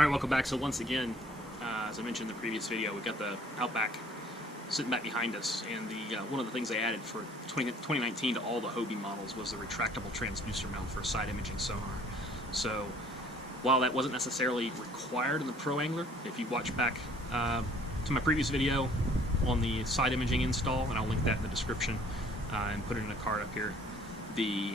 Alright, welcome back. So once again, as I mentioned in the previous video, we've got the Outback sitting back behind us, and one of the things they added for 2019 to all the Hobie models was the retractable transducer mount for side imaging sonar. So while that wasn't necessarily required in the Pro Angler, if you watch back to my previous video on the side imaging install, and I'll link that in the description and put it in a card up here, the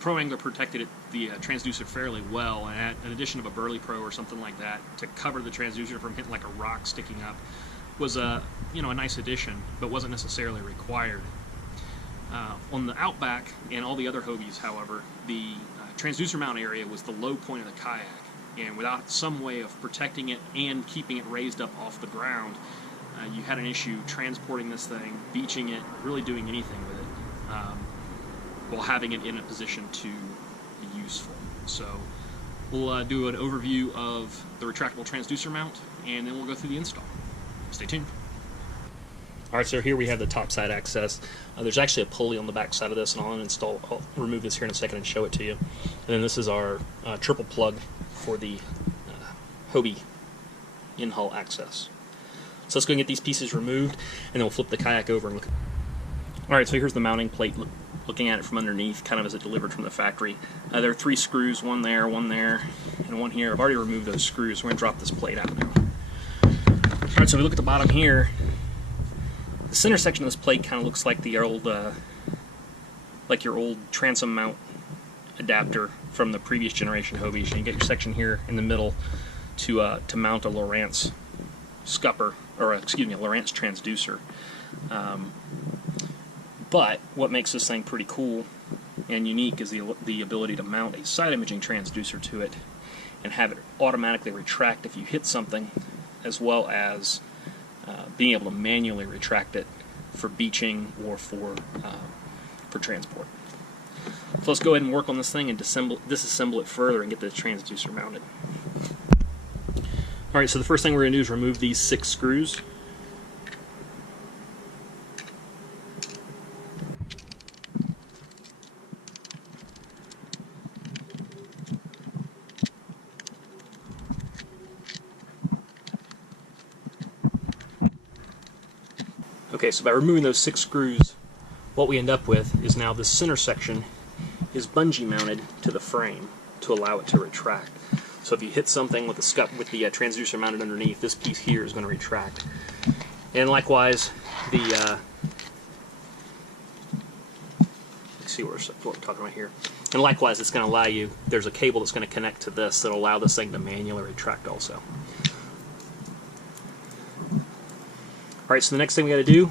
Pro Angler protected the transducer fairly well, and an addition of a Burley Pro or something like that to cover the transducer from hitting like a rock sticking up was a nice addition, but wasn't necessarily required. On the Outback and all the other Hobies, however, the transducer mount area was the low point of the kayak, and without some way of protecting it and keeping it raised up off the ground, you had an issue transporting this thing, beaching it, really doing anything with it, while having it in a position to be useful. So we'll do an overview of the retractable transducer mount, and then we'll go through the install. Stay tuned. Alright, so here we have the top side access. There's actually a pulley on the back side of this, and I'll remove this here in a second and show it to you. And then this is our triple plug for the Hobie in-hull access. So let's go and get these pieces removed, and then we'll flip the kayak over and look. Alright, so here's the mounting plate, looking at it from underneath, kind of as it delivered from the factory. There are 3 screws, one there, and one here. I've already removed those screws. We're going to drop this plate out now. Alright, so we look at the bottom here. The center section of this plate kind of looks like the old, like your old transom mount adapter from the previous generation Hobies. And you get your section here in the middle to mount a Lowrance scupper, or excuse me, a Lowrance transducer. But what makes this thing pretty cool and unique is the ability to mount a side imaging transducer to it and have it automatically retract if you hit something, as well as being able to manually retract it for beaching or for transport. So let's go ahead and work on this thing and disassemble it further and get the transducer mounted. Alright, so the first thing we're going to do is remove these 6 screws. Okay, so by removing those 6 screws, what we end up with is now this center section is bungee mounted to the frame to allow it to retract. So if you hit something with the transducer mounted underneath, this piece here is going to retract. And likewise, let's see what we're talking about here. And likewise, it's going to allow you, there's a cable that's going to connect to this that will allow this thing to manually retract also. Alright, so the next thing we got to do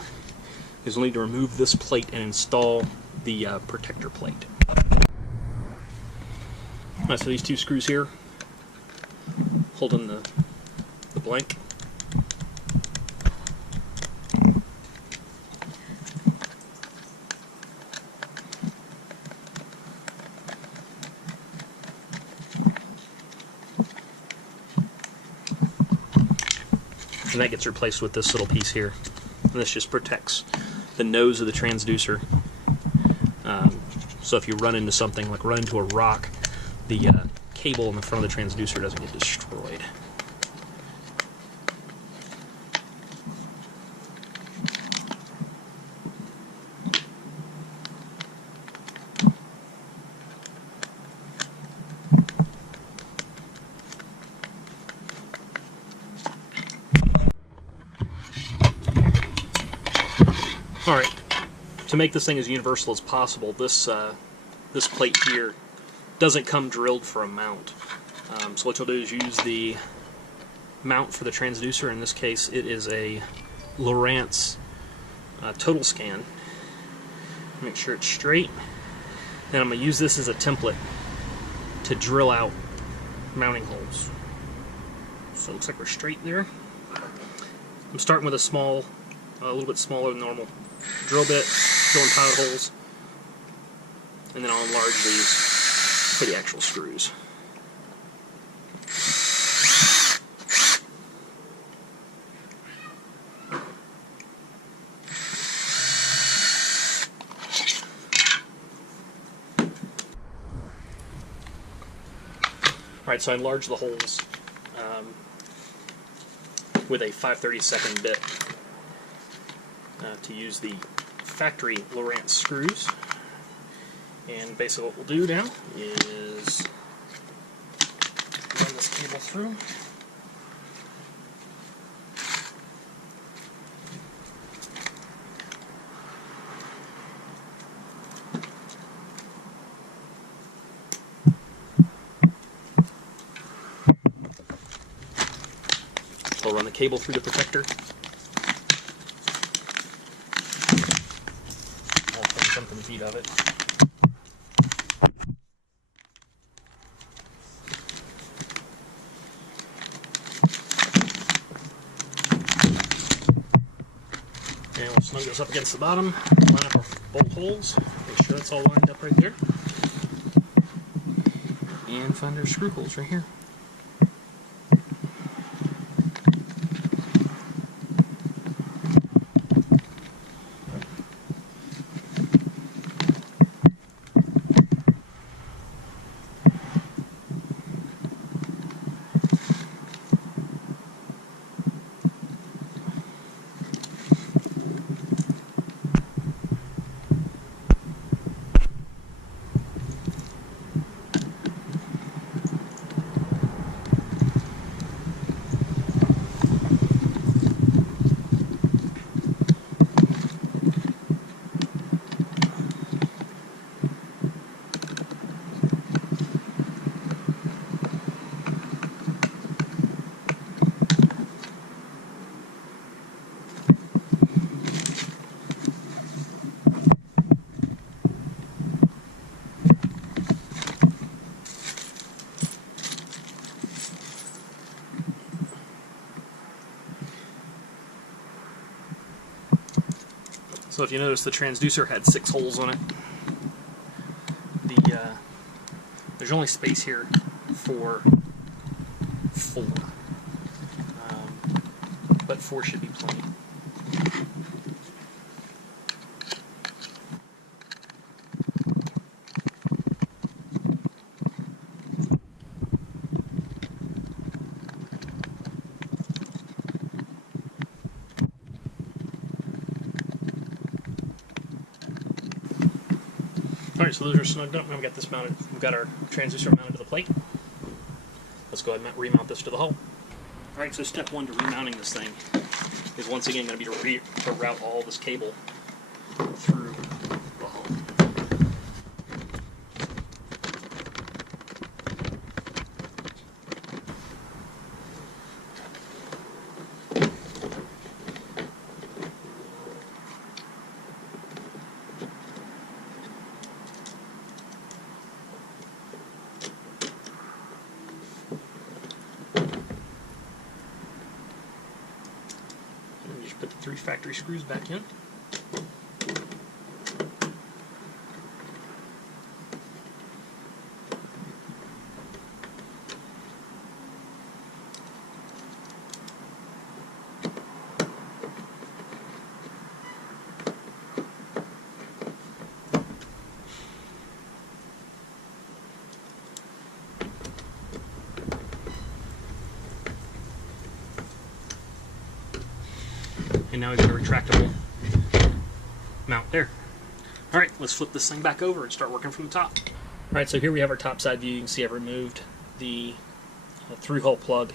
is we'll need to remove this plate and install the protector plate. Alright, so these 2 screws here holding the blank. And that gets replaced with this little piece here. And this just protects the nose of the transducer. So if you run into something, like run into a rock, the cable in the front of the transducer doesn't get destroyed. Alright, to make this thing as universal as possible, this plate here doesn't come drilled for a mount. So what you'll do is use the mount for the transducer. In this case, it is a Lowrance total scan. Make sure it's straight. And I'm going to use this as a template to drill out mounting holes. So it looks like we're straight there. I'm starting with a little bit smaller than normal drill bit, drilling pilot holes, and then I'll enlarge these for the actual screws. Alright, so I enlarged the holes with a 5/32 bit to use the factory Lowrance screws. And basically what we'll do now is run this cable through. So I'll run the cable through the protector. I'll put something feet of it. And we'll snug this up against the bottom, line up our bolt holes, make sure it's all lined up right there, and find our screw holes right here. So if you notice, the transducer had 6 holes on it. There's only space here for 4, but 4 should be plenty. Alright, so those are snugged up. Now we've got this mounted. We've got our transducer mounted to the plate. Let's go ahead and remount this to the hull. Alright, so step 1 to remounting this thing is once again going to be to route all this cable through the hull. Put the 3 factory screws back in. And now we've got a retractable mount there. Alright, let's flip this thing back over and start working from the top. Alright, so here we have our top side view. You can see I've removed the through-hole plug.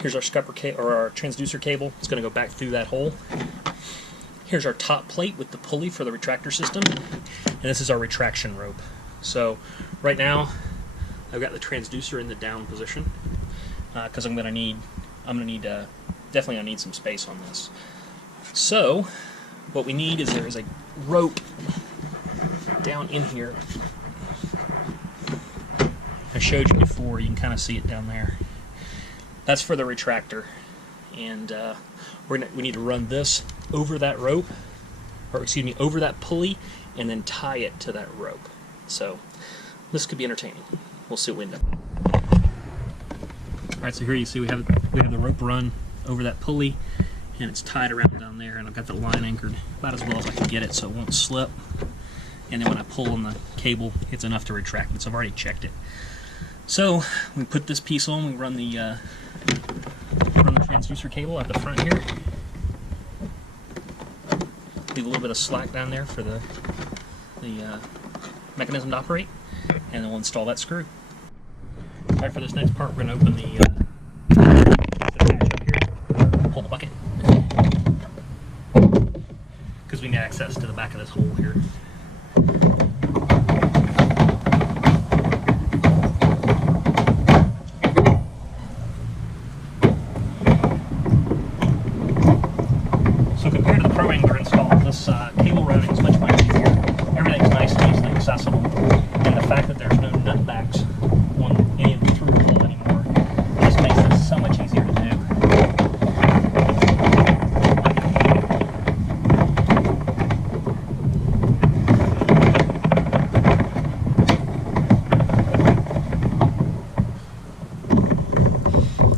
Here's our scupper or our transducer cable. It's going to go back through that hole. Here's our top plate with the pulley for the retractor system. And this is our retraction rope. So right now I've got the transducer in the down position because I'm going to need definitely I need some space on this. So what we need is there is a rope down in here. I showed you before, you can kind of see it down there. That's for the retractor, and we need to run this over that rope, or excuse me, over that pulley, and then tie it to that rope. So this could be entertaining. We'll see what we end up. All right, so here you see we have the rope run over that pulley, and it's tied around down there, and I've got the line anchored about as well as I can get it so it won't slip. And then when I pull on the cable, it's enough to retract it, so I've already checked it. So we put this piece on, we run the transducer cable at the front here. Leave a little bit of slack down there for the mechanism to operate, and then we'll install that screw. Alright, for this next part we're going to open the hatch up here, pull the bucket, because we need access to the back of this hole here. So compared to the Pro-Angler install, this cable routing is much easier. Everything's nice and easily accessible, and the fact that there's no nutbacks on any of the through hole anymore just makes this so much easier to do.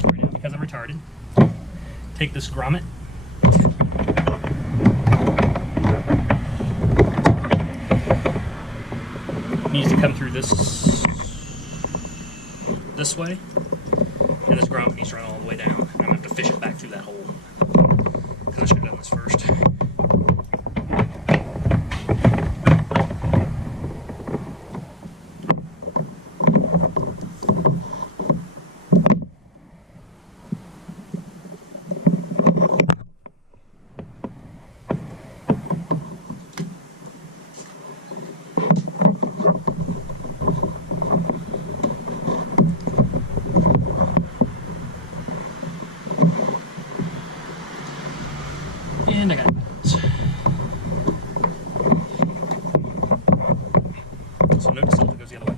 Right now, because I'm retarded, take this grommet. Needs to come through this way, and this grommet needs to run all the way down. I'm going to have to fish it back through that hole, because I should have done this first. And I got it. So notice it goes the other way.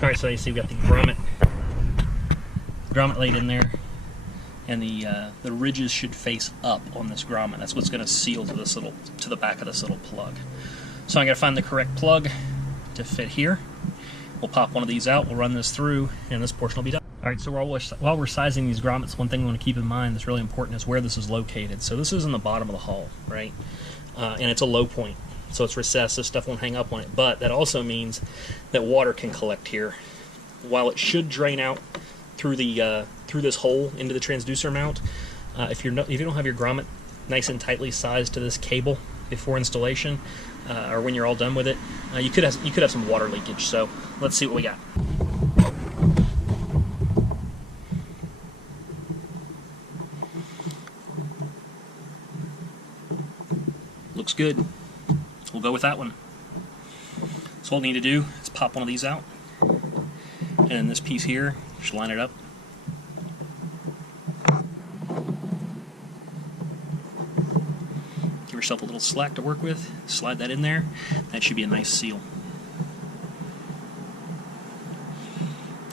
Alright, so you see we got the grommet laid in there, and the ridges should face up on this grommet. That's what's going to seal to this to the back of this little plug. So I'm going to find the correct plug to fit here. We'll pop one of these out, we'll run this through, and this portion will be done. Alright, so while we're sizing these grommets, one thing we want to keep in mind that's really important is where this is located. So this is in the bottom of the hull, right? And it's a low point. So it's recessed, this stuff won't hang up on it, but that also means that water can collect here. While it should drain out through the through this hole into the transducer mount, if you don't have your grommet nice and tightly sized to this cable before installation, or when you're all done with it, you could have some water leakage. So let's see what we got. Looks good. We'll go with that one. So what we need to do is pop one of these out, and then this piece here, just line it up. Give yourself a little slack to work with, slide that in there, that should be a nice seal.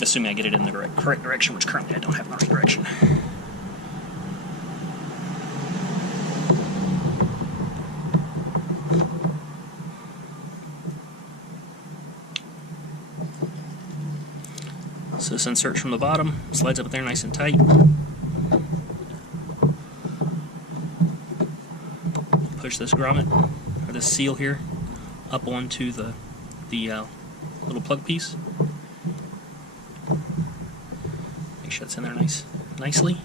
Assuming I get it in the correct direction, which currently I don't have correct direction. So this inserts from the bottom, slides up there nice and tight. Push this grommet, or this seal here, up onto the little plug piece. Make sure it's in there nicely.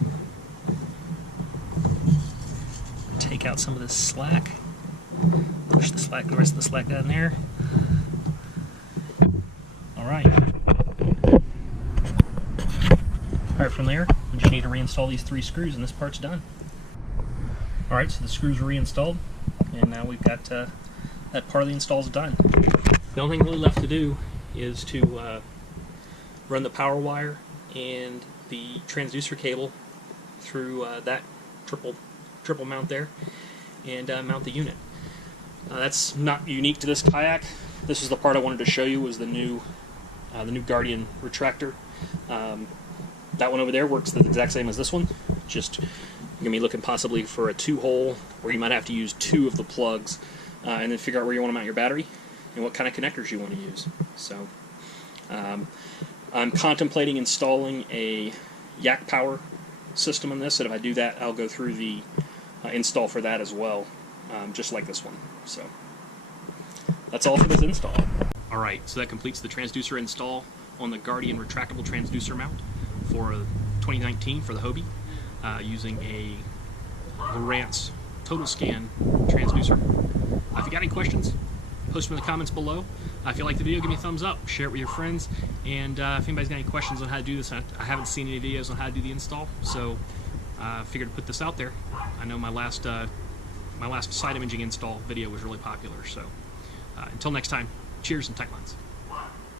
Take out some of this slack. Push the rest of the slack down there. Alright. Alright, from there, we just need to reinstall these 3 screws and this part's done. Alright, so the screws are reinstalled, and now we've got that part of the install is done. The only thing really left to do is to run the power wire and the transducer cable through that triple triple mount there, and mount the unit. That's not unique to this kayak. This is the part I wanted to show you, was the new Guardian retractor. That one over there works the exact same as this one. Just you're gonna be looking possibly for a 2-hole, where you might have to use 2 of the plugs, and then figure out where you want to mount your battery and what kind of connectors you want to use. So I'm contemplating installing a yak power system on this, and if I do that, I'll go through the install for that as well, just like this one. So that's all for this install. Alright, so that completes the transducer install on the Guardian retractable transducer mount for 2019 for the Hobie, using a Lowrance total scan transducer. If you got any questions, post them in the comments below. If you like the video, give me a thumbs up, share it with your friends, and if anybody's got any questions on how to do this, I haven't seen any videos on how to do the install, so I figured to put this out there. I know my last side imaging install video was really popular, so until next time, cheers and tight lines.